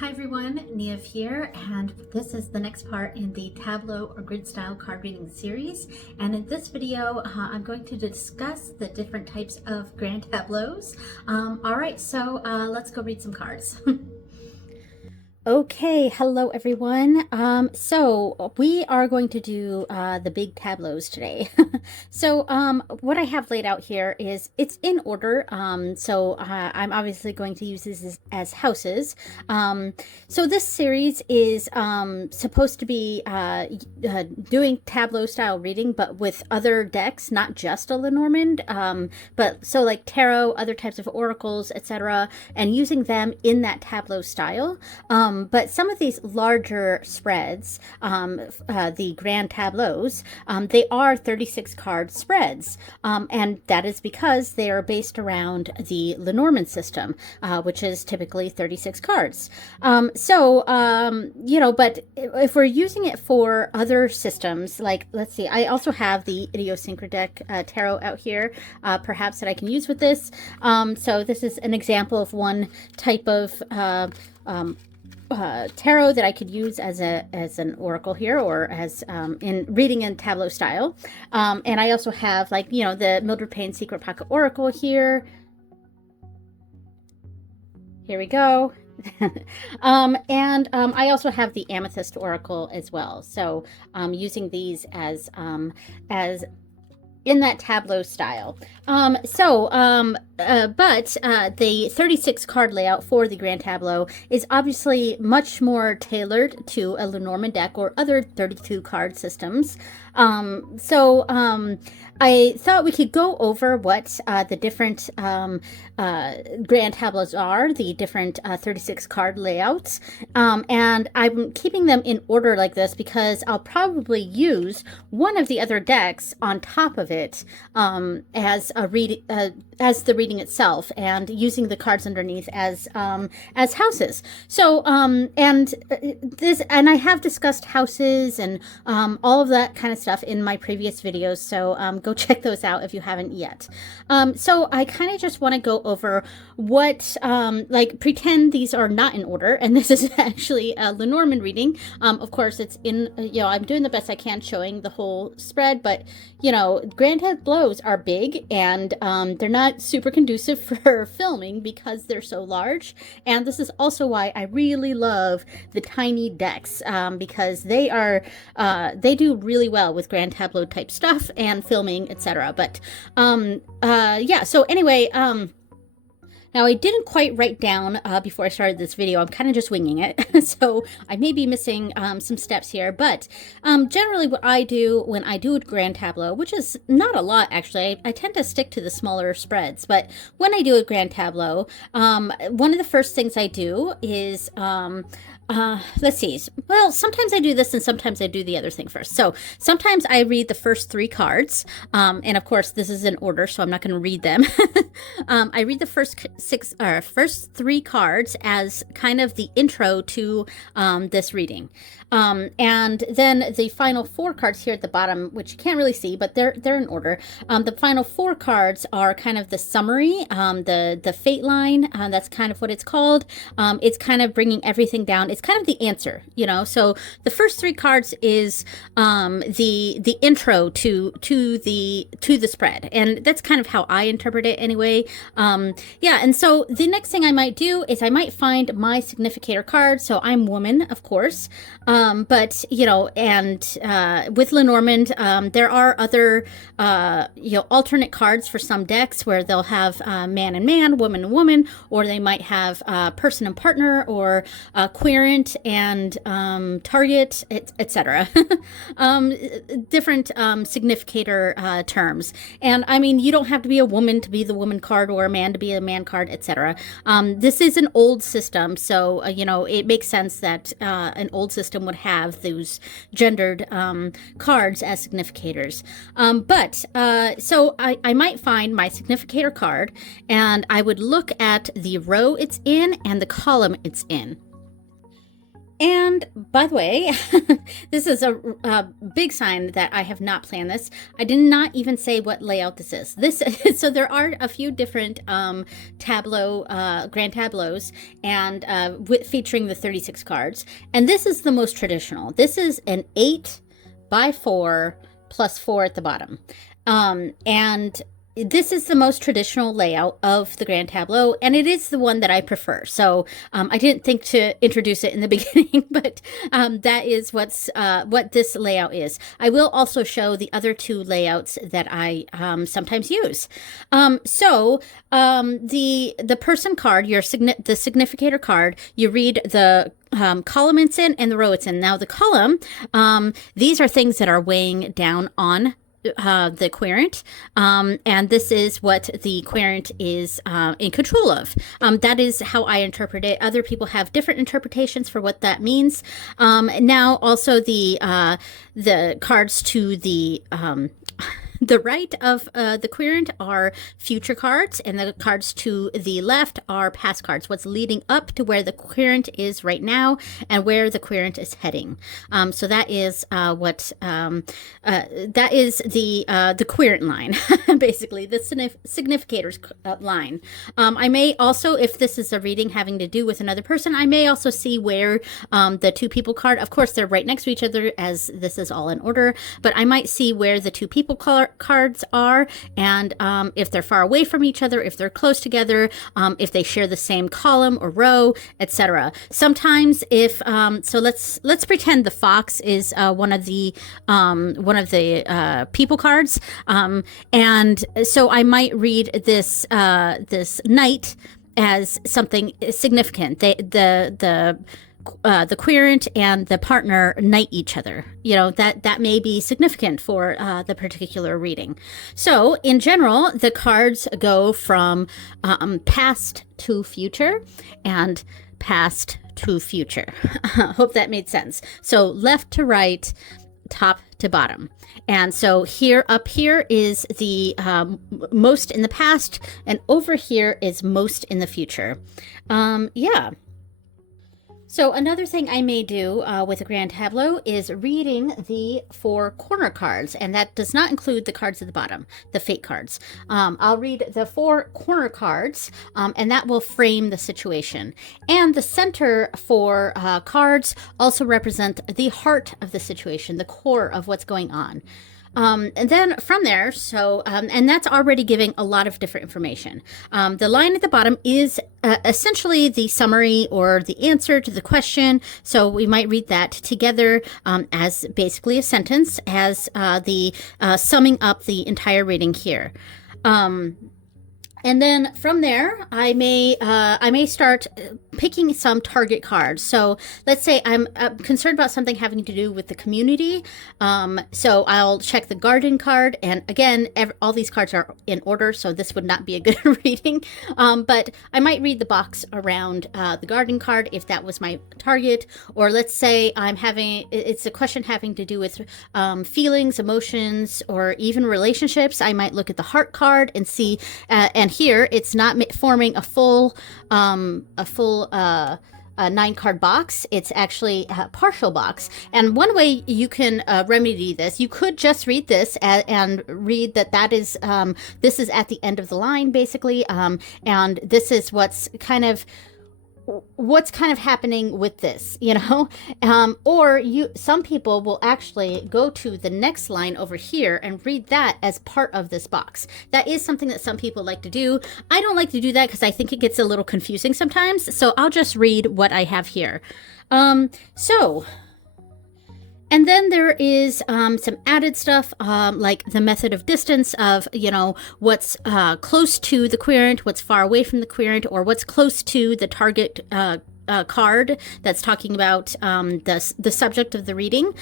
Hi everyone, Niev here, and this is the next part in the Tableau or grid style card reading series. And in this video, I'm going to discuss the different types of grand tableaus. All right, so let's go read some cards. Okay, hello everyone. So we are going to do the big tableaus today. So what I have laid out here is it's in order. So I'm obviously going to use this as houses. So this series is supposed to be doing Tableau style reading, but with other decks, not just a Lenormand, but so like tarot, other types of oracles, etc., and using them in that Tableau style. But some of these larger spreads, the grand tableaus, they are 36 card spreads. And that is because they are based around the Lenormand system, which is typically 36 cards. You know, but if we're using it for other systems, like, let's see, I also have the Idiosyncratic Tarot out here, perhaps that I can use with this. So this is an example of one type of tarot that I could use as an oracle here, or as in reading in Tableau style. And I also have, like, you know, the Mildred Payne Secret Pocket Oracle here. Here we go. I also have the Amethyst Oracle as well. So using these as in that Tableau style. The 36 card layout for the Grand Tableau is obviously much more tailored to a Lenormand deck or other 32 card systems. I thought we could go over what the different Grand Tableaus are, the different 36 card layouts. And I'm keeping them in order like this because I'll probably use one of the other decks on top of it as the reading itself, and using the cards underneath as houses. So and I have discussed houses and all of that kind of stuff in my previous videos, so go check those out if you haven't yet. So I kind of just want to go over what, like, pretend these are not in order, and this is actually a Lenormand reading. Of course, it's in, you know, I'm doing the best I can showing the whole spread, but, you know, Grand Tableaus are big, and they're not super conducive for filming because they're so large. And this is also why I really love the tiny decks, because they do really well with Grand Tableau type stuff and filming, etc. But yeah, so anyway, now, I didn't quite write down before I started this video. I'm kind of just winging it, so I may be missing some steps here. But generally what I do when I do a Grand Tableau, which is not a lot actually, I tend to stick to the smaller spreads. But when I do a Grand Tableau, one of the first things I do is let's see. Well, sometimes I do this and sometimes I do the other thing first. So sometimes I read the first 3 cards. And of course this is in order, so I'm not going to read them. I read the first 3 cards as kind of the intro to this reading. And then the final 4 cards here at the bottom, which you can't really see, but they're in order. The final 4 cards are kind of the summary, the fate line. That's kind of what it's called. It's kind of bringing everything down. It's kind of the answer, you know. So the first 3 cards is the intro to the spread, and that's kind of how I interpret it anyway. Yeah, and so the next thing I might do is I might find my significator card. So I'm woman, of course. But, you know, and with Lenormand, there are other, you know, alternate cards for some decks where they'll have man and man, woman and woman, or they might have person and partner, or querent and target, etc. Different significator terms. And I mean, you don't have to be a woman to be the woman card, or a man to be a man card, etc. This is an old system, so, you know, it makes sense that an old system would have those gendered cards as significators. So I might find my significator card, and I would look at the row it's in and the column it's in. And by the way, this is a big sign that I have not planned this. I did not even say what layout this is. So there are a few different Tableau, grand tableaus, and featuring the 36 cards. And this is the most traditional. This is an 8 by 4 plus 4 at the bottom. And this is the most traditional layout of the Grand Tableau, and it is the one that I prefer. So I didn't think to introduce it in the beginning, but that is what this layout is. I will also show the other two layouts that I sometimes use. The person card, the significator card, you read the column it's in and the row it's in. Now the column, these are things that are weighing down on the querent, and this is what the querent is in control of. That is how I interpret it. Other people have different interpretations for what that means. Now, also the cards to the right of the querent are future cards, and the cards to the left are past cards, what's leading up to where the querent is right now and where the querent is heading. So that is that is the querent line, basically, the significator's line. I may also, if this is a reading having to do with another person, I may also see where the two people card, of course, they're right next to each other as this is all in order, but I might see where the two people cards are, and if they're far away from each other, if they're close together, if they share the same column or row, etc. Sometimes if so let's pretend the fox is one of the people cards, and so I might read this knight as something significant. The querent and the partner knight each other. You know, that may be significant for the particular reading. So in general, the cards go from past to future and past to future. Hope that made sense. So left to right, top to bottom. And so up here is the most in the past, and over here is most in the future. Yeah. So another thing I may do with a Grand Tableau is reading the 4 corner cards, and that does not include the cards at the bottom, the fate cards. I'll read the 4 corner cards, and that will frame the situation. And the center 4 cards also represent the heart of the situation, the core of what's going on. And then from there, and that's already giving a lot of different information. The line at the bottom is essentially the summary or the answer to the question. So we might read that together as basically a sentence, as the summing up the entire reading here. And then from there, I may start picking some target cards. So let's say I'm concerned about something having to do with the community. So I'll check the garden card. And again, all these cards are in order, so this would not be a good reading. But I might read the box around the garden card if that was my target. Or let's say it's a question having to do with feelings, emotions, or even relationships. I might look at the heart card and see, and here it's not forming a full 9-card box. It's actually a partial box. And one way you can remedy this, you could just read this and read that is this is at the end of the line, basically, and this is what's kind of happening with this, you know, or some people will actually go to the next line over here and read that as part of this box. That is something that some people like to do. I don't like to do that because I think it gets a little confusing sometimes. So I'll just read what I have here. And then there is some added stuff like the method of distance of, you know, what's close to the querent, what's far away from the querent, or what's close to the target card that's talking about the subject of the reading.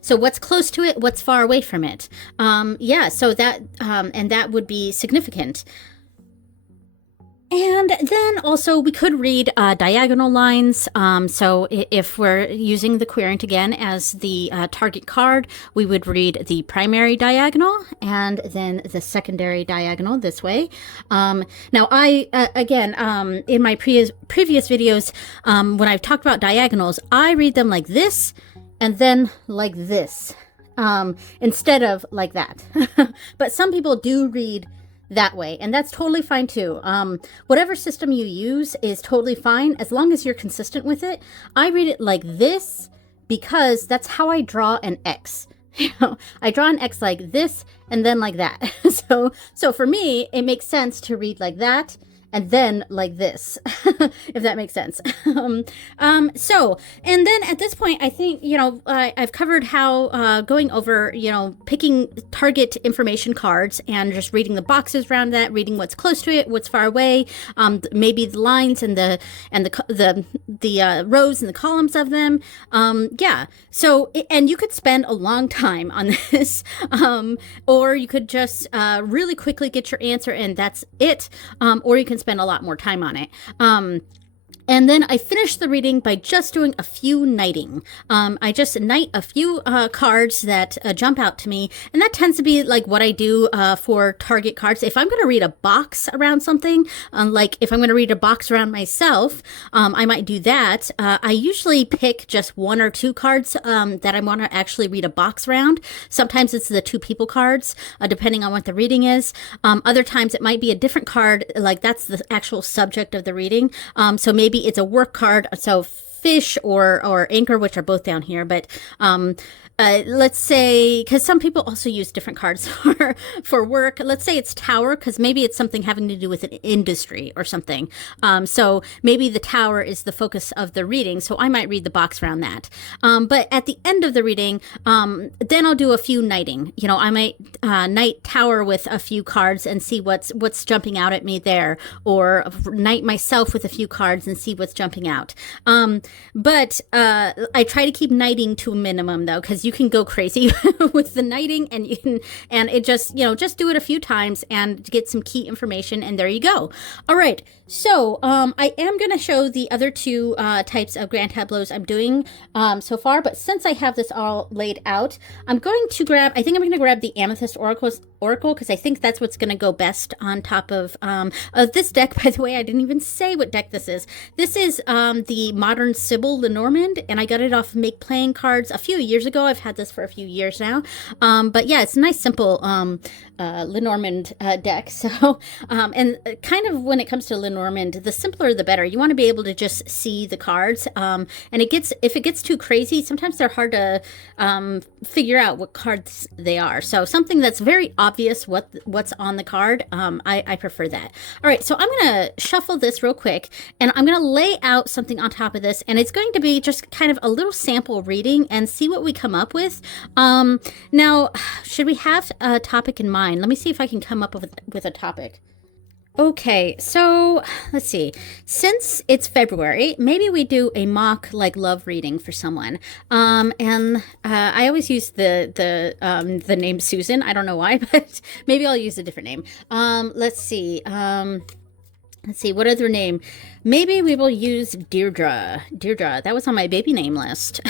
So what's close to it, what's far away from it. Yeah, so that and that would be significant. And then also we could read diagonal lines. So if we're using the querent again as the target card, we would read the primary diagonal and then the secondary diagonal this way. Now I, again, in my previous videos, when I've talked about diagonals, I read them like this and then like this, instead of like that. But some people do read that way, and that's totally fine too. Whatever system you use is totally fine as long as you're consistent with it. I read it like this because that's how I draw an X. I draw an X like this and then like that. So for me, it makes sense to read like that and then like this, if that makes sense. And then at this point, I think, I've covered how going over, picking target information cards and just reading the boxes around that, reading what's close to it, what's far away, maybe the lines and the rows and the columns of them. Yeah. So, and you could spend a long time on this, or you could just really quickly get your answer and that's it. Or you can spend a lot more time on it. And then I finished the reading by just doing a few knighting. I just knight a few cards that jump out to me, and that tends to be like what I do for target cards. If I'm going to read a box around something, like if I'm going to read a box around myself, I might do that. I usually pick just one or two cards that I want to actually read a box around. Sometimes it's the two people cards, depending on what the reading is. Other times it might be a different card, like that's the actual subject of the reading. So maybe it's a work card, so fish or anchor, which are both down here, but let's say, because some people also use different cards for work. Let's say it's tower, because maybe it's something having to do with an industry or something. So maybe the tower is the focus of the reading, so I might read the box around that. But at the end of the reading, then I'll do a few knighting. I might knight tower with a few cards and see what's jumping out at me there, or knight myself with a few cards and see what's jumping out. But I try to keep knighting to a minimum though, because you can go crazy with the knighting, and it just do it a few times and get some key information, and there you go. All right, so I am going to show the other two types of grand tableaus I'm doing so far, but since I have this all laid out, I'm going to grab the Amethyst Oracle, because I think that's what's going to go best on top of this deck. By the way, I didn't even say what deck this is. This is the Modern Sybil Lenormand, and I got it off MakePlayingCards a few years ago. I've had this for a few years now. But yeah, it's a nice, simple Lenormand deck. So, and kind of when it comes to Lenormand, the simpler the better. You want to be able to just see the cards. And if it gets too crazy, sometimes they're hard to figure out what cards they are. So something that's very obvious what's on the card, I prefer that. All right, so I'm going to shuffle this real quick, and I'm going to lay out something on top of this, and it's going to be just kind of a little sample reading and see what we come up with. Now, should we have a topic in mind? Let me see if I can come up with a topic. Okay, so let's see. Since it's February, maybe we do a mock love reading for someone. And I always use the name Susan. I don't know why, but maybe I'll use a different name. Let's see. Let's see, what other name? Maybe we will use Deirdre. Deirdre, that was on my baby name list.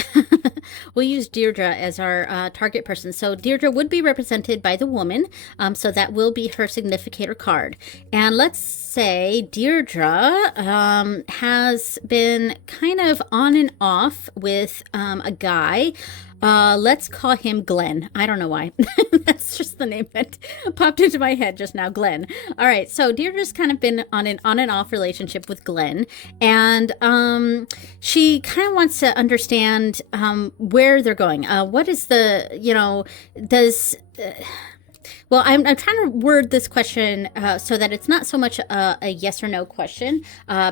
We'll use Deirdre as our target person. So Deirdre would be represented by the woman, so that will be her significator card. And let's say Deirdre has been kind of on and off with a guy. Let's call him Glenn. I don't know why. That's just the name that popped into my head just now, Glenn. All right, so Deirdre's kind of been on an on and off relationship with Glenn, and she kind of wants to understand where they're going. What is the, well, I'm trying to word this question so that it's not so much a yes or no question,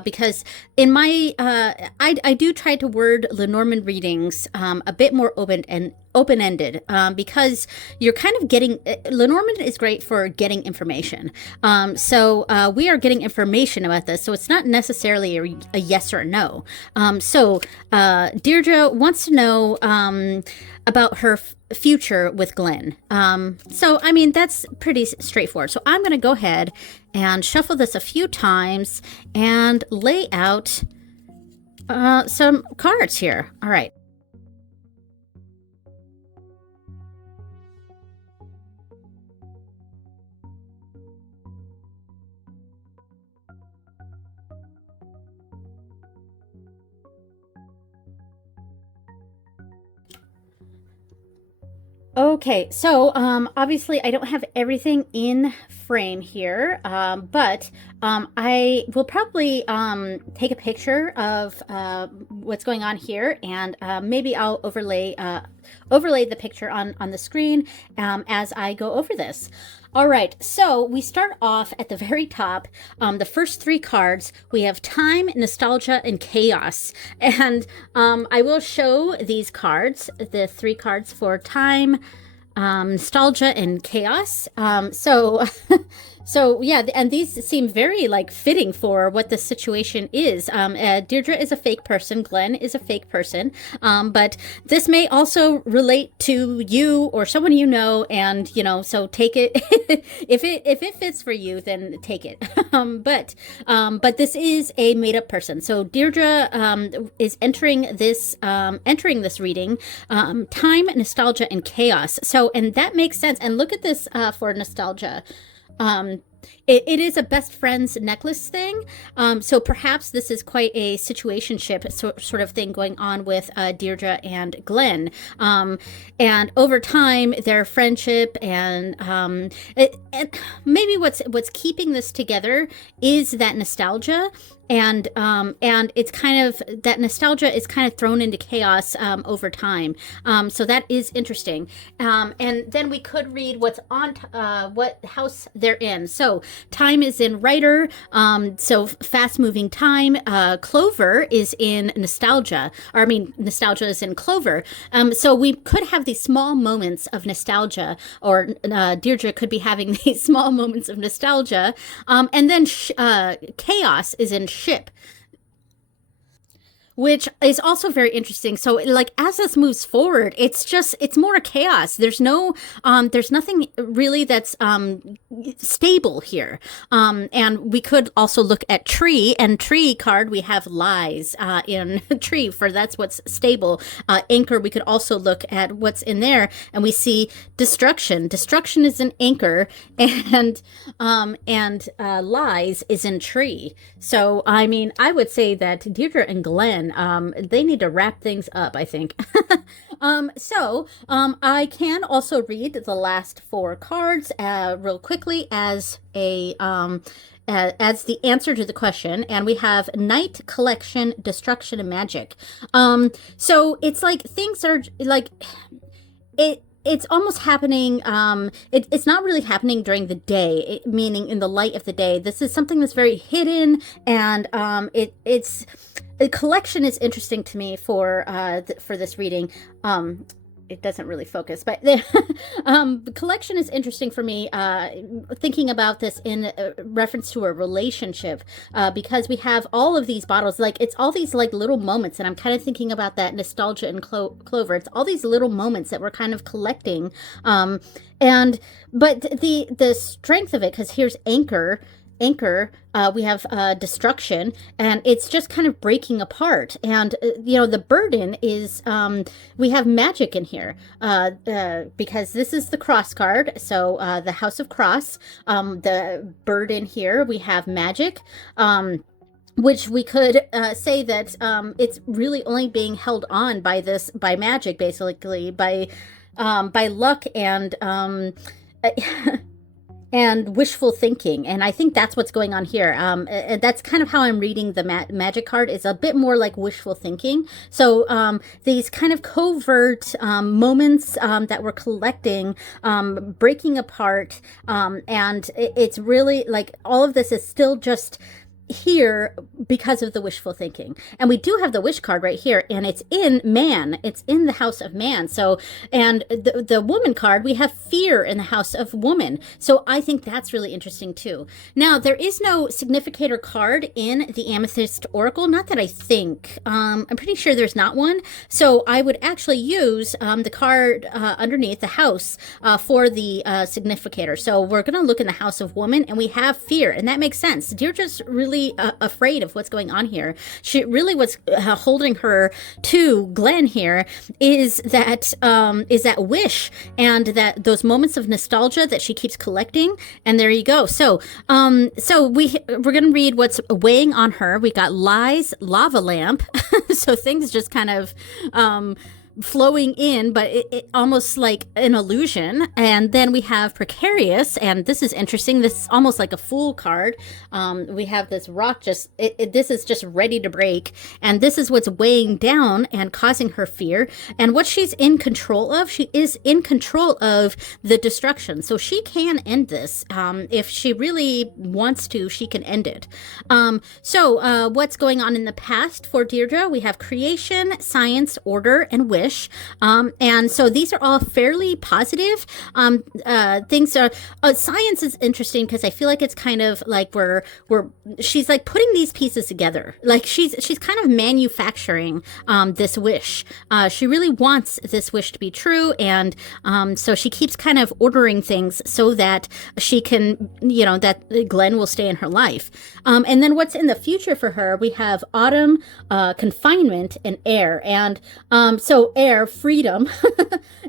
because in my I do try to word Lenormand readings a bit more open-ended, because you're kind of getting, Lenormand is great for getting information. So we are getting information about this, so it's not necessarily a yes or a no. So Deirdre wants to know about her future with Glenn. So, I mean, that's pretty straightforward. So I'm going to go ahead and shuffle this a few times and lay out some cards here. All right. Okay, so obviously I don't have everything in frame here, but I will probably take a picture of what's going on here, and maybe I'll overlay the picture on the screen as I go over this. All right, so we start off at the very top. The first three cards, we have time, nostalgia, and chaos. And I will show these cards, the three cards for time, nostalgia, and chaos. So yeah, and these seem very like fitting for what the situation is. Deirdre is a fake person. Glenn is a fake person. But this may also relate to you or someone you know, and so take it if it fits for you, then take it. But this is a made up person. So Deirdre is entering this reading. Time, nostalgia, and chaos. So and that makes sense. And look at this for nostalgia. It is a best friend's necklace thing. So perhaps this is quite a situationship sort of thing going on with Deirdre and Glenn. And over time, their friendship and maybe what's keeping this together is that nostalgia. And it's kind of that nostalgia is kind of thrown into chaos over time. So that is interesting. And then we could read what's on what house they're in. So time is in writer. So fast moving time. Clover is in nostalgia. Or I mean, nostalgia is in Clover. So we could have these small moments of nostalgia, or Deirdre could be having these small moments of nostalgia. And then chaos is in ship, which is also very interesting. So like as this moves forward, it's more chaos. There's nothing really that's stable here. And we could also look at tree, and tree card, we have lies in tree, for that's what's stable. Anchor, we could also look at what's in there, and we see destruction. Destruction is an anchor, and lies is in tree. So I mean, I would say that Deirdre and Glenn, they need to wrap things up, I think. I can also read the last four cards real quickly as the answer to the question, and we have night, collection, destruction, and magic. So it's like things are like it's almost happening. It's not really happening during the day, meaning in the light of the day. This is something that's very hidden, and it's the collection is interesting to me for this reading. It doesn't really focus, but the collection is interesting for me, thinking about this in reference to a relationship, because we have all of these bottles, like it's all these like little moments, and I'm kind of thinking about that nostalgia and Clover. It's all these little moments that we're kind of collecting, but the strength of it, because here's anchor, we have destruction, and it's just kind of breaking apart. And the burden is we have magic in here, because this is the cross card, so the house of cross. The burden here, we have magic, which we could say that it's really only being held on by magic, basically by luck and and wishful thinking. And I think that's what's going on here. And that's kind of how I'm reading the magic card. It's a bit more like wishful thinking. So these kind of covert moments that we're collecting, breaking apart, and it's really like all of this is still just here because of the wishful thinking. And we do have the wish card right here, and it's in man. It's in the house of man. So, and the woman card, we have fear in the house of woman. So I think that's really interesting too. Now, there is no significator card in the Amethyst Oracle. Not that I think. I'm pretty sure there's not one. So I would actually use the card underneath the house for the significator. So we're going to look in the house of woman, and we have fear, and that makes sense. Deirdre's really afraid of what's going on here. She really was holding her to Glenn here is that wish and that those moments of nostalgia that she keeps collecting. And there you go. So we're gonna read what's weighing on her. We got lies, lava lamp. So things just kind of flowing in, but it almost like an illusion. And then we have precarious, and this is interesting. This is almost like a fool card. We have this rock this is just ready to break, and this is what's weighing down and causing her fear. And what she's in control of, she is in control of the destruction. So she can end this. If she really wants to, she can end it. So what's going on in the past for Deirdre? We have creation, science, order, and wish. And so these are all fairly positive things. Science is interesting because I feel like it's kind of like she's like putting these pieces together. Like she's kind of manufacturing this wish. She really wants this wish to be true, and so she keeps kind of ordering things so that she can, that Glenn will stay in her life. And then what's in the future for her? We have autumn, confinement, and air. And so air, freedom.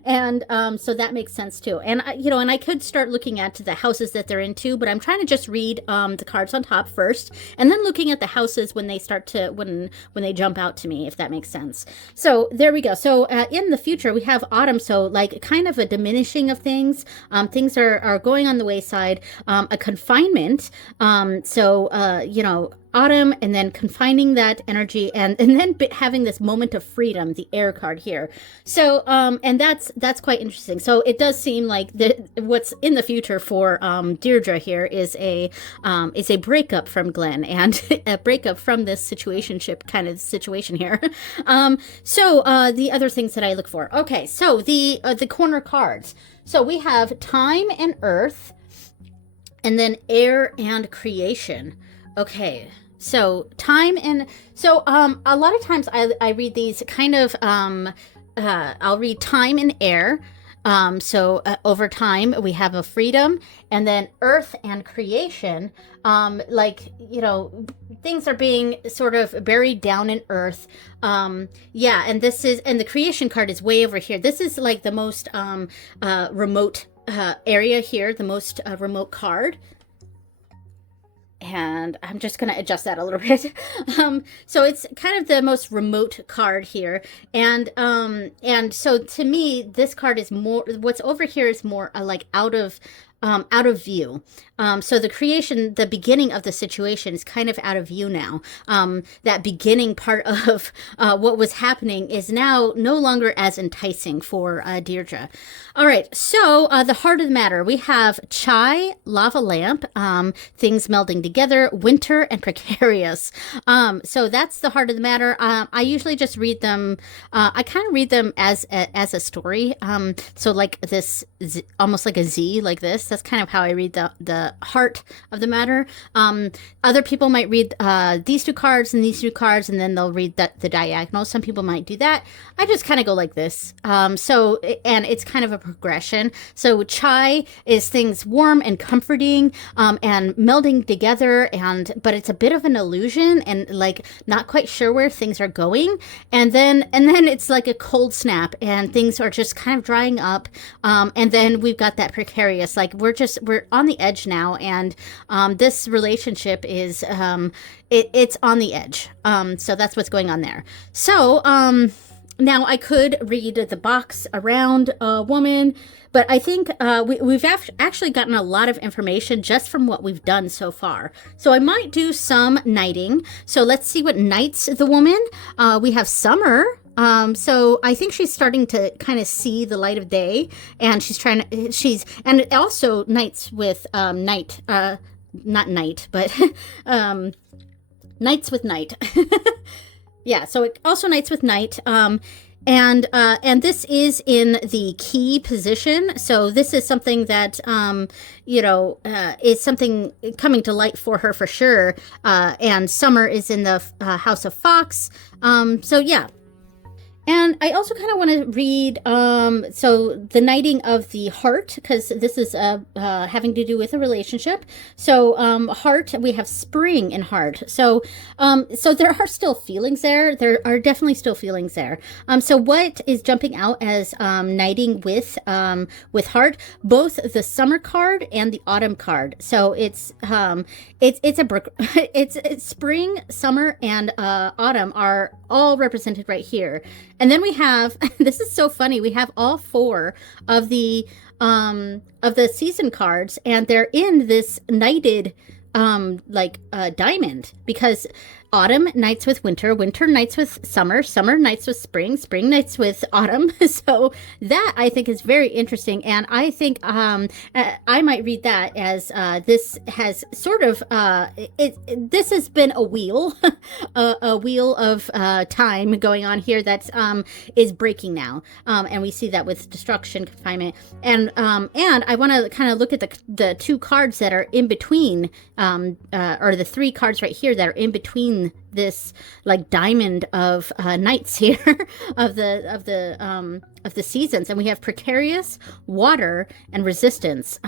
And so that makes sense too. And I could start looking at the houses that they're into, but I'm trying to just read the cards on top first, and then looking at the houses when they start to when they jump out to me, if that makes sense. So there we go. So in the future we have autumn, so like kind of a diminishing of things. Things are going on the wayside. A confinement. Autumn, and then confining that energy, and then having this moment of freedom, the air card here. So and that's quite interesting. So it does seem like what's in the future for Deirdre here is a breakup from Glenn, and a breakup from this situationship kind of situation here. So the other things that I look for. Okay, so the corner cards. So we have time and earth, and then air and creation. Okay. So time and so a lot of times I read these kind of I'll read time and air. Over time we have a freedom, and then earth and creation. Things are being sort of buried down in earth. And the creation card is way over here. This is like the most remote area here, the most remote card. And I'm just going to adjust that a little bit. So it's kind of the most remote card here. And so to me, this card is more, what's over here is more like out of view. So the creation, the beginning of the situation is kind of out of view now. That beginning part of what was happening is now no longer as enticing for Deirdre. All right, so the heart of the matter, we have chai, lava lamp, things melding together, winter, and precarious. So that's the heart of the matter. I usually just read them. I kind of read them as a story. So like this, almost like a Z, like this. That's kind of how I read the heart of the matter. Other people might read these two cards and these two cards, and then they'll read the diagonal. Some people might do that. I just kind of go like this. And it's kind of a progression. So chai is things warm and comforting, and melding together, but it's a bit of an illusion, and like not quite sure where things are going. And then it's like a cold snap, and things are just kind of drying up. And then we've got that precarious, like we're on the edge now, and this relationship is it's on the edge. So that's what's going on there. So now I could read the box around a woman, but I think we've actually gotten a lot of information just from what we've done so far. So I might do some knighting. So let's see what knights the woman. We have summer. So I think she's starting to kind of see the light of day, and and it also knights with not night, but nights with night. Yeah, so it also nights with night. And this is in the key position. So this is something that, is something coming to light for her for sure. And summer is in the House of Fox. So yeah. And I also kind of want to read, so the knighting of the heart, because this is having to do with a relationship. So heart, we have spring in heart. So there are still feelings there. There are definitely still feelings there. So what is jumping out as knighting with heart? Both the summer card and the autumn card. So it's it's spring, summer, and autumn are all represented right here. And then we have, this is so funny, we have all four of the season cards, and they're in this knighted diamond, because autumn nights with winter, winter nights with summer, summer nights with spring, spring nights with autumn. So that I think is very interesting, and I think I might read that as this has sort of this has been a wheel, a wheel of time going on here that is breaking now, and we see that with destruction, confinement, and I want to kind of look at the two cards that are in between, or the three cards right here that are in between this like diamond of nights here of the seasons, and we have precarious, water, and resistance.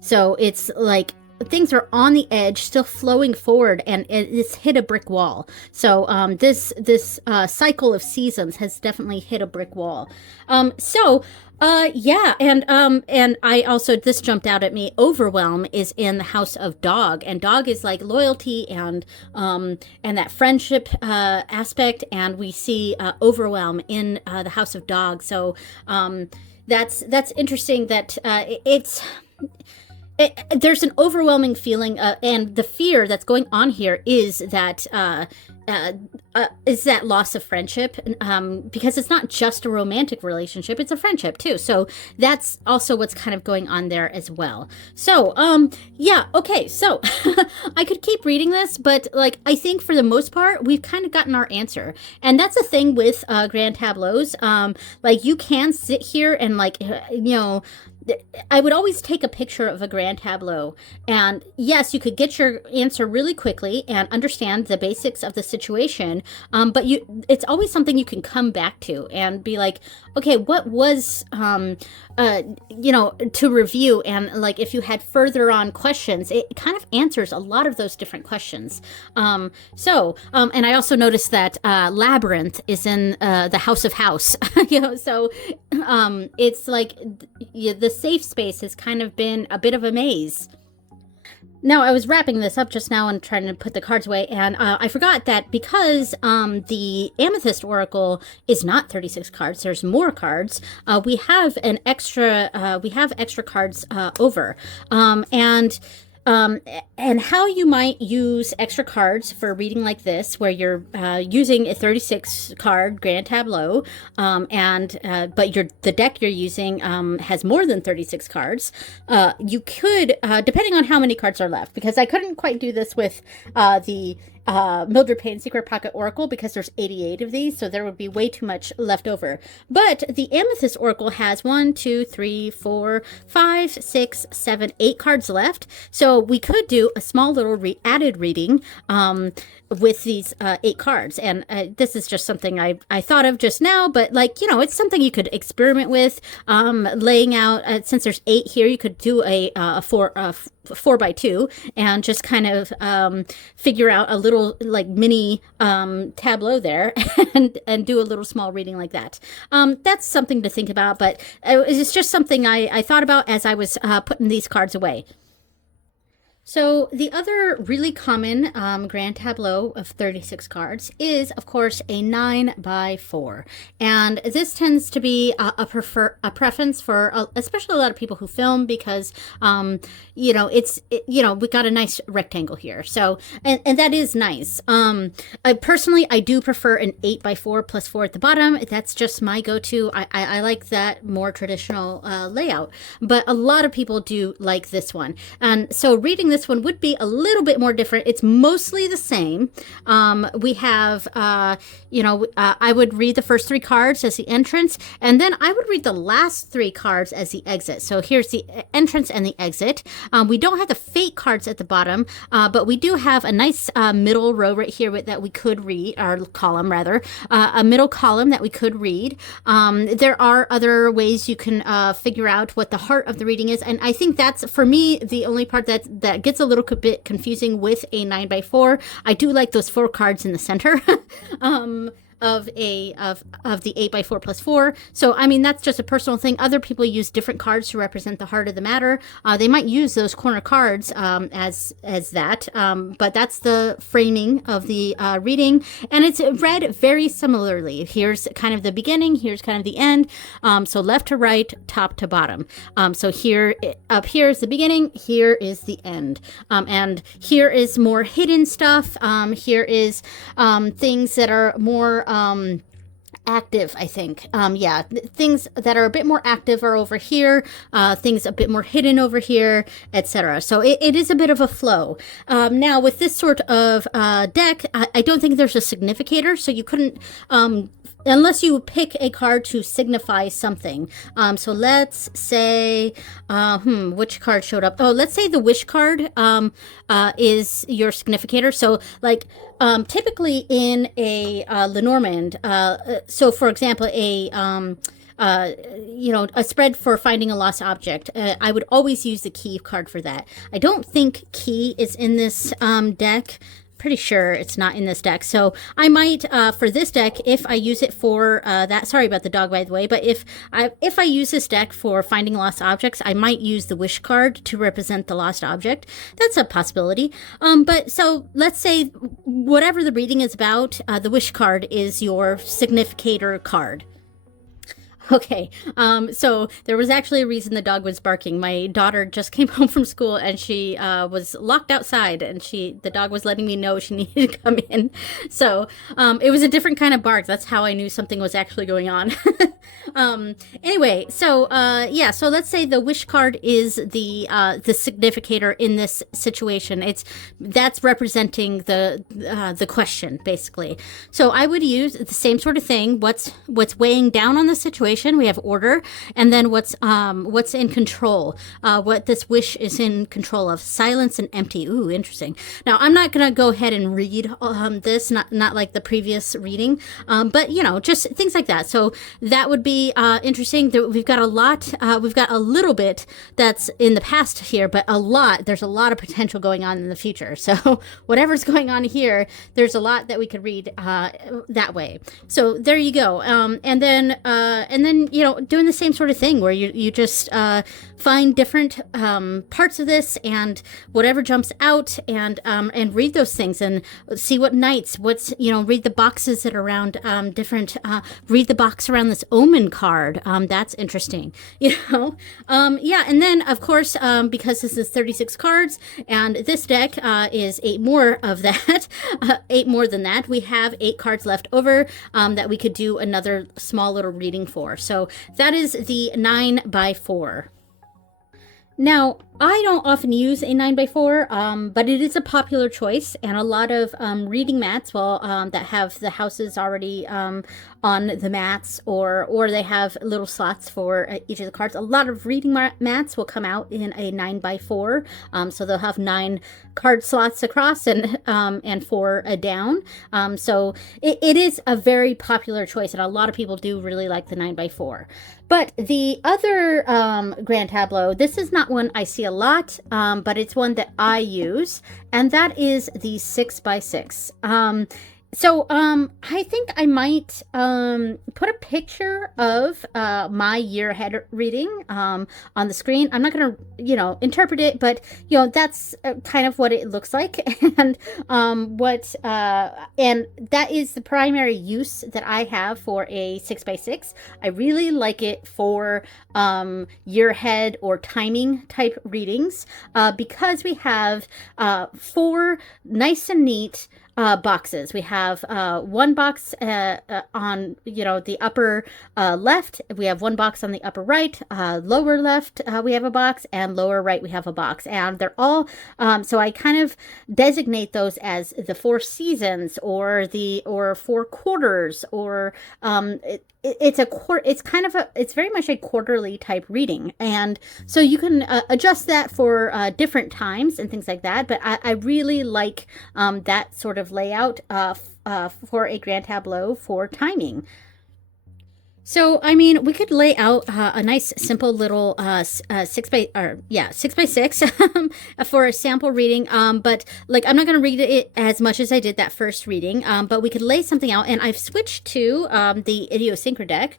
So it's like things are on the edge, still flowing forward, and it's hit a brick wall. So this cycle of seasons has definitely hit a brick wall. Yeah, and I also, this jumped out at me. Overwhelm is in the House of Dog, and dog is like loyalty and that friendship aspect, and we see overwhelm in the House of Dog. So that's interesting that there's an overwhelming feeling, and the fear that's going on here is that loss of friendship, because it's not just a romantic relationship, it's a friendship too. So that's also what's kind of going on there as well. So yeah, okay, so I could keep reading this, but like I think for the most part we've kind of gotten our answer, and that's the thing with grand tableaus. Like you can sit here and I would always take a picture of a grand tableau, and yes, you could get your answer really quickly and understand the basics of the situation, but it's always something you can come back to and be like, okay, what was to review, and like if you had further on questions, it kind of answers a lot of those different questions. And I also noticed that labyrinth is in the House of House. So it's like the safe space has kind of been a bit of a maze. Now, I was wrapping this up just now and trying to put the cards away, and I forgot that because the Amethyst Oracle is not 36 cards, there's more cards. We have extra cards over, and how you might use extra cards for a reading like this, where you're using a 36 card grand tableau, but the deck you're using has more than 36 cards. You could, depending on how many cards are left, because I couldn't quite do this with the Mildred Payne Secret Pocket Oracle because there's 88 of these, so there would be way too much left over. But the Amethyst Oracle has 1, 2, 3, 4, 5, 6, 7, 8 cards left. So we could do a small little added reading with these 8 cards. And this is just something I thought of just now, but it's something you could experiment with, laying out, since there's 8 here, you could do a 4x2 and just kind of figure out a little mini tableau there and do a little small reading like that. That's something to think about, but it's just something I thought about as I was putting these cards away. So the other really common grand tableau of 36 cards is, of course, a 9x4, and this tends to be a preference for especially a lot of people who film, because we got a nice rectangle here, so and that is nice. Personally, I do prefer an 8x4 plus 4 at the bottom. That's just my go-to. I like that more traditional layout, but a lot of people do like this one, and so reading this one would be a little bit more different. It's mostly the same. We have, I would read the first 3 cards as the entrance, and then I would read the last 3 cards as the exit. So here's the entrance and the exit. We don't have the fate cards at the bottom, but we do have a nice middle row right here that we could read, or column rather, a middle column that we could read. There are other ways you can figure out what the heart of the reading is, and I think that's, for me, the only part that gets a little bit confusing with a 9x4. I do like those 4 cards in the center. Of the 8x4 plus 4. So, I mean, that's just a personal thing. Other people use different cards to represent the heart of the matter. They might use those corner cards as that, but that's the framing of the reading, and it's read very similarly. Here's kind of the beginning, here's kind of the end. So left to right, top to bottom. So here, up here is the beginning, here is the end, and here is more hidden stuff. Here is things that are more active, I think. Things that are a bit more active are over here, things a bit more hidden over here, etc. So it is a bit of a flow. Now, with this sort of deck, I don't think there's a significator, so you couldn't, unless you pick a card to signify something. So let's say, which card showed up? Oh, let's say the wish card is your significator. So, like, typically in a Lenormand, so for example, a spread for finding a lost object, I would always use the key card for that. I don't think key is in this deck. Pretty sure it's not in this deck. So I might, for this deck, if I use it for that, sorry about the dog, by the way, but if I use this deck for finding lost objects, I might use the wish card to represent the lost object. That's a possibility. But so let's say whatever the reading is about, the wish card is your significator card. Okay, so there was actually a reason the dog was barking. My daughter just came home from school and she was locked outside, and the dog was letting me know she needed to come in. So it was a different kind of bark. That's how I knew something was actually going on. Anyway, so so let's say the wish card is the significator in this situation. That's representing the question, basically. So I would use the same sort of thing. What's weighing down on the situation? We have order, and then what's in control, what this wish is in control of. Silence and empty. Ooh, interesting. Now, I'm not going to go ahead and read this, not like the previous reading, but, just things like that. So that would be interesting. We've got a lot, we've got a little bit that's in the past here, but there's a lot of potential going on in the future. So whatever's going on here, there's a lot that we could read that way. So there you go. And then doing the same sort of thing where you just find different parts of this, and whatever jumps out, and read those things and see what knights, read the boxes that are around different, read the box around this omen card. That's interesting, and then of course, because this is 36 cards and this deck is 8 more of that, 8 more than that, we have 8 cards left over that we could do another small little reading for. So that is the 9x4. Now, I don't often use a 9x4, but it is a popular choice, and a lot of reading mats that have the houses already on the mats, or they have little slots for each of the cards. A lot of reading mats will come out in a 9x4, so they'll have 9 card slots across and 4 down. So it is a very popular choice, and a lot of people do really like the 9x4. But the other Grand Tableau, this is not one I see a lot, but it's one that I use, and that is the 6x6. So I think I might put a picture of my year ahead reading on the screen. I'm not going to, interpret it, but, that's kind of what it looks like. And and that is the primary use that I have for a 6x6. I really like it for year ahead or timing type readings because we have 4 nice and neat boxes. We have one box on, the upper left. We have one box on the upper right. Lower left, we have a box, and lower right, we have a box. And they're all, so I kind of designate those as the 4 seasons or or 4 quarters, or it's very much a quarterly type reading. And so you can adjust that for different times and things like that. But I really like that sort of layout for a grand tableau for timing. So, I mean, we could lay out a nice, simple little 6x6 for a sample reading. But like, I'm not going to read it as much as I did that first reading. But we could lay something out, and I've switched to the Idiosyncra deck.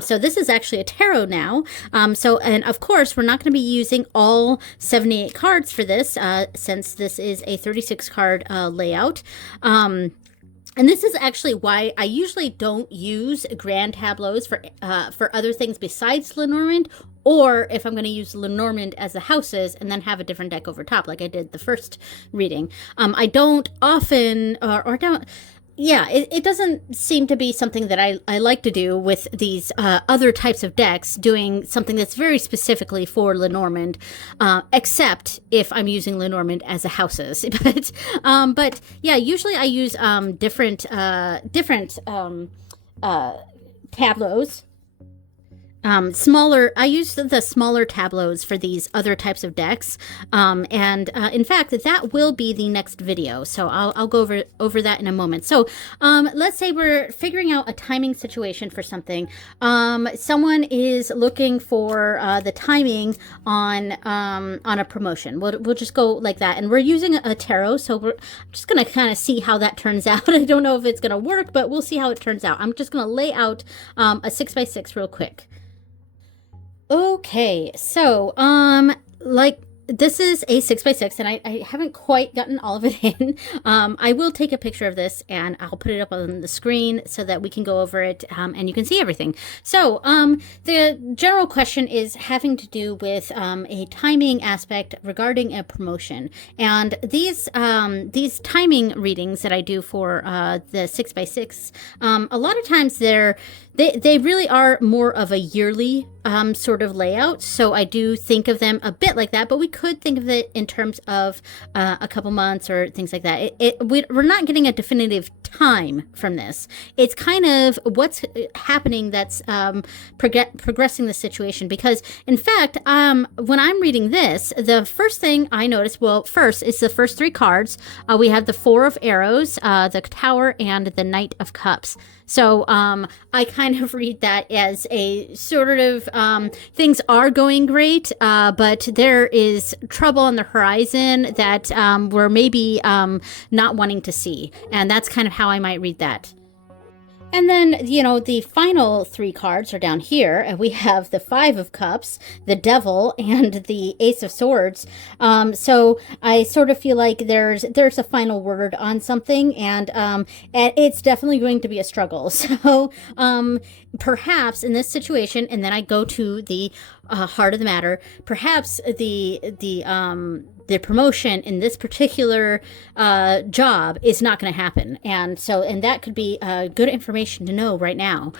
So this is actually a tarot now. And of course, we're not going to be using all 78 cards for this, since this is a 36 card layout. And this is actually why I usually don't use grand tableaus for other things besides Lenormand, or if I'm going to use Lenormand as the houses and then have a different deck over top, like I did the first reading. I don't often, it doesn't seem to be something that I like to do with these other types of decks, doing something that's very specifically for Lenormand, except if I'm using Lenormand as a houses. But yeah, usually I use different tableaus. I use the smaller tableaus for these other types of decks. In fact, that will be the next video. So I'll go over that in a moment. So, let's say we're figuring out a timing situation for something. Someone is looking for, the timing on a promotion. We'll just go like that. And we're using a tarot. So we're just going to kind of see how that turns out. I don't know if it's going to work, but we'll see how it turns out. I'm just going to lay out, a 6x6 real quick. Okay, so, this is a 6x6, and I haven't quite gotten all of it in. I will take a picture of this, and I'll put it up on the screen so that we can go over it, and you can see everything. So, the general question is having to do with a timing aspect regarding a promotion. And these timing readings that I do for the 6x6, a lot of times they really are more of a yearly sort of layout. So I do think of them a bit like that, but we could think of it in terms of a couple months or things like that. We're not getting a definitive time from this. It's kind of what's happening that's progressing the situation. Because in fact, when I'm reading this, the first thing I notice, first it's the first 3 cards. We have the 4 of Arrows, the Tower, and the Knight of Cups. So I kind of read that as a sort of things are going great, but there is trouble on the horizon that we're maybe not wanting to see. And that's kind of how I might read that. And then, the final 3 cards are down here. And we have the 5 of Cups, the Devil, and the Ace of Swords. So I sort of feel like there's a final word on something, and it's definitely going to be a struggle. So perhaps in this situation, and then I go to the heart of the matter, perhaps the promotion in this particular job is not going to happen. And that could be good information to know right now.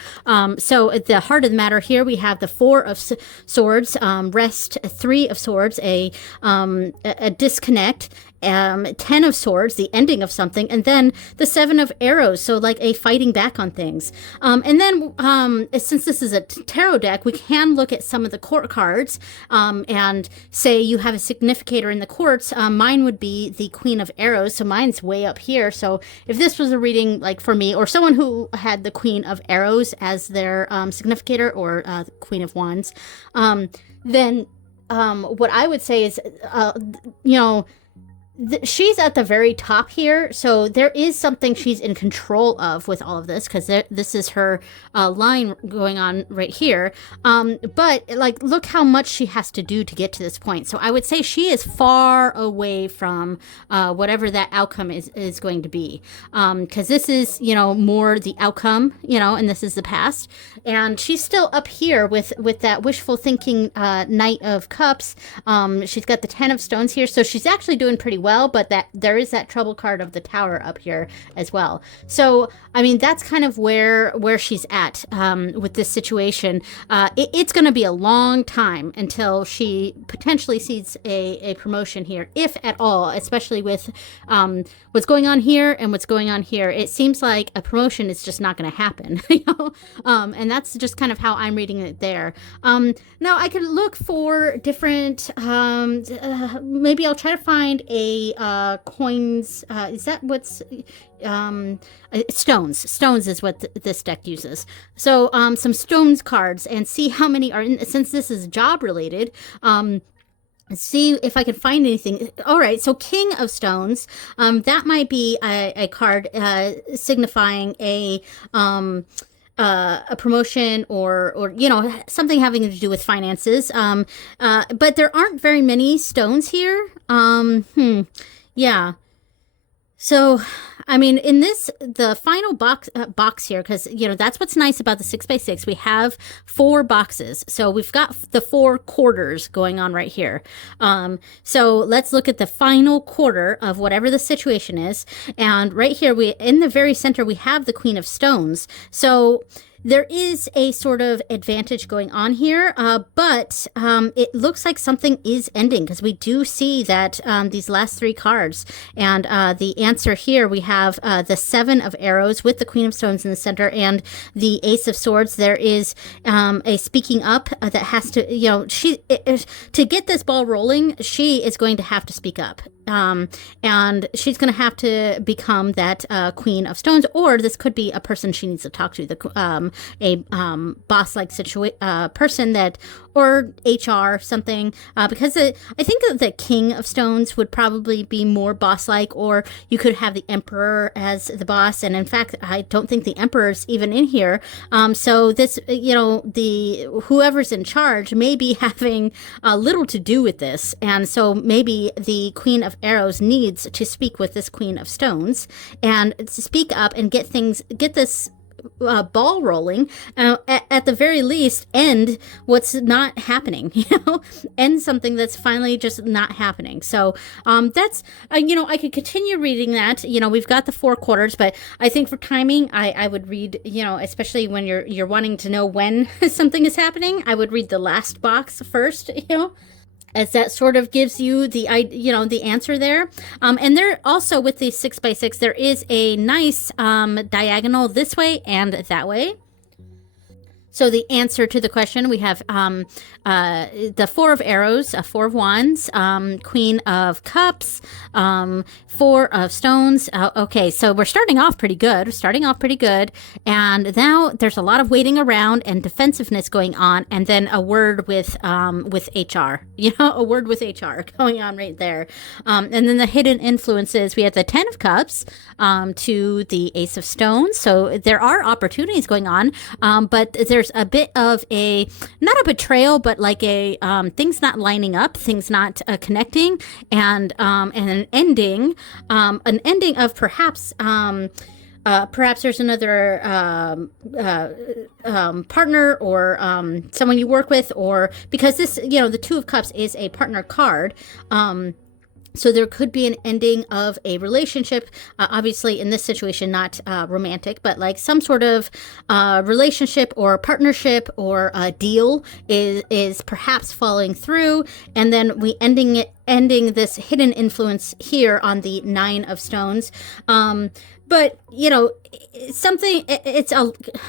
So at the heart of the matter here, we have the 4 of Swords, rest, 3 of Swords, a disconnect, 10 of Swords, the ending of something, and then the 7 of Arrows, so like a fighting back on things. And then since this is a tarot deck, we can look at some of the court cards and say you have a significator in the courts. Mine would be the Queen of Arrows, so mine's way up here. So if this was a reading like for me, or someone who had the Queen of Arrows as their significator, or Queen of Wands, then what I would say is, she's at the very top here, so there is something she's in control of with all of this, because this is her line going on right here. But like, look how much she has to do to get to this point. So I would say she is far away from whatever that outcome is going to be, because this is more the outcome, and this is the past, and she's still up here with that wishful thinking Knight of Cups. She's got the 10 of Stones here, so she's actually doing pretty well. well, but that there is that trouble card of the Tower up here as well. So, I mean, that's kind of where she's at with this situation. It's going to be a long time until she potentially sees a promotion here, if at all, especially with what's going on here and what's going on here. It seems like a promotion is just not going to happen, you know? And that's just kind of how I'm reading it there. Now, I could look for different, maybe I'll try to find a coins, is that what's, stones is what this deck uses. So some stones cards, and see how many are in, since this is job related. See if I can find anything. All right, so King of Stones, that might be a card signifying a promotion or you know, something having to do with finances. But there aren't very many stones here. Yeah. So, I mean, in this, the final box here, because, you know, that's what's nice about the 6x6. We have 4 boxes. So we've got the 4 quarters going on right here. So let's look at the final quarter of whatever the situation is. And right here, in the very center, we have the Queen of Stones. So there is a sort of advantage going on here, but it looks like something is ending, because we do see that these last 3 cards, and the answer here, we have the 7 of arrows with the Queen of Stones in the center and the Ace of Swords. There is a speaking up that has to, you know, to get this ball rolling, she is going to have to speak up. And she's going to have to become that Queen of Stones, or this could be a person she needs to talk to, a boss-like person that, or HR something, because I think that the King of Stones would probably be more boss-like, or you could have the Emperor as the boss, and in fact, I don't think the Emperor's even in here. So this, you know, whoever's in charge may be having little to do with this, and so maybe the Queen of Arrows needs to speak with this Queen of Stones and speak up and get this ball rolling, at the very least end what's not happening, you know, end something that's finally just not happening. So that's you know, I could continue reading that. You know, we've got the 4 quarters, but I think for timing, I would read, you know, especially when you're wanting to know when something is happening, I would read the last box first, you know, as that sort of gives you the, you know, the answer there. And there also, with the 6x6, there is a nice diagonal this way and that way. So the answer to the question, we have the 4 of arrows, 4 of wands, Queen of cups, 4 of stones. Okay, so we're starting off pretty good. And now there's a lot of waiting around and defensiveness going on, and then a word with HR. You know, a word with HR going on right there. And then the hidden influences, we have the 10 of cups to the Ace of Stones. So there are opportunities going on, but there's a bit of not a betrayal, but like a things not lining up, things not connecting, and an ending of perhaps there's another partner or someone you work with, or because this, you know, the 2 of cups is a partner card. So there could be an ending of a relationship, obviously in this situation, not romantic, but like some sort of relationship or partnership or deal is perhaps falling through. And then we ending this hidden influence here on the 9 of stones. But, you know,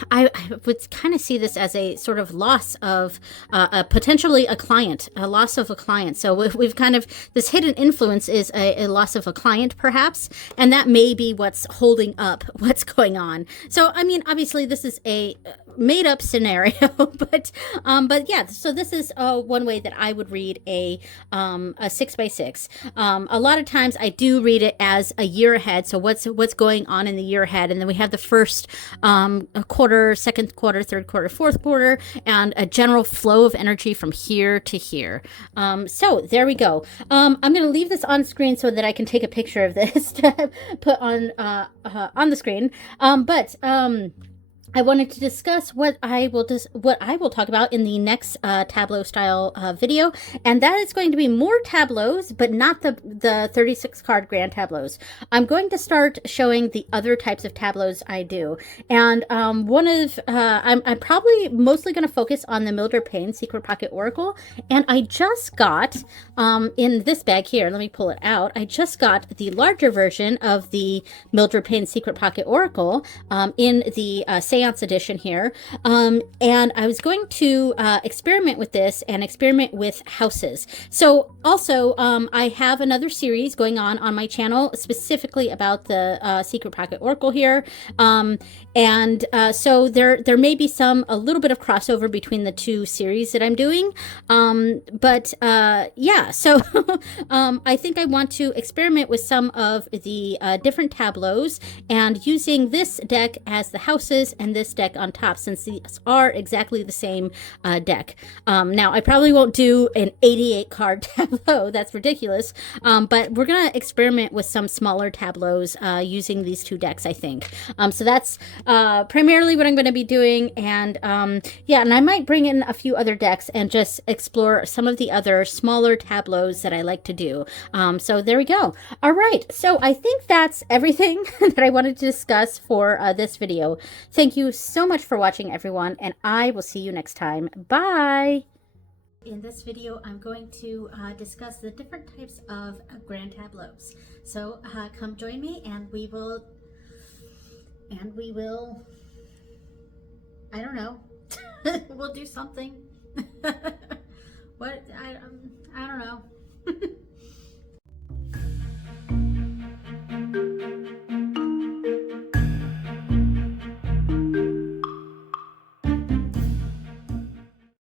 I would kind of see this as a sort of loss of potentially a loss of a client. So we've kind of, this hidden influence is a loss of a client, perhaps, and that may be what's holding up what's going on. So, I mean, obviously this is a made up scenario, but yeah, so this is one way that I would read a 6x6. A lot of times I do read it as a year ahead. So what's going on in the year ahead, and then we have the first quarter, second quarter, third quarter, fourth quarter, and a general flow of energy from here to here. So there we go. I'm going to leave this on screen so that I can take a picture of this to put on the screen. I wanted to discuss what I will talk about in the next Tableau style video, and that is going to be more tableaus, but not the 36 card grand tableaus. I'm going to start showing the other types of tableaus I do, and I'm probably mostly going to focus on the Mildred Payne Secret Pocket Oracle, and I just got in this bag here. Let me pull it out. I just got the larger version of the Mildred Payne Secret Pocket Oracle in the Seance edition here, and I was going to experiment with this and experiment with houses. So also I have another series going on my channel specifically about the Secret Pocket Oracle here, so there may be a little bit of crossover between the two series that I'm doing, yeah, so I think I want to experiment with some of the different tableaus and using this deck as the houses and this deck on top, since these are exactly the same deck. Now, I probably won't do an 88 card tableau. That's ridiculous. But we're going to experiment with some smaller tableaus using these two decks, I think. So that's primarily what I'm going to be doing. And yeah, and I might bring in a few other decks and just explore some of the other smaller tableaus that I like to do. So there we go. All right. So I think that's everything that I wanted to discuss for this video. Thank you so much for watching, everyone, and I will see you next time. Bye! In this video, I'm going to discuss the different types of grand tableaus. So come join me and we will, I don't know, we'll do something. What, I don't know.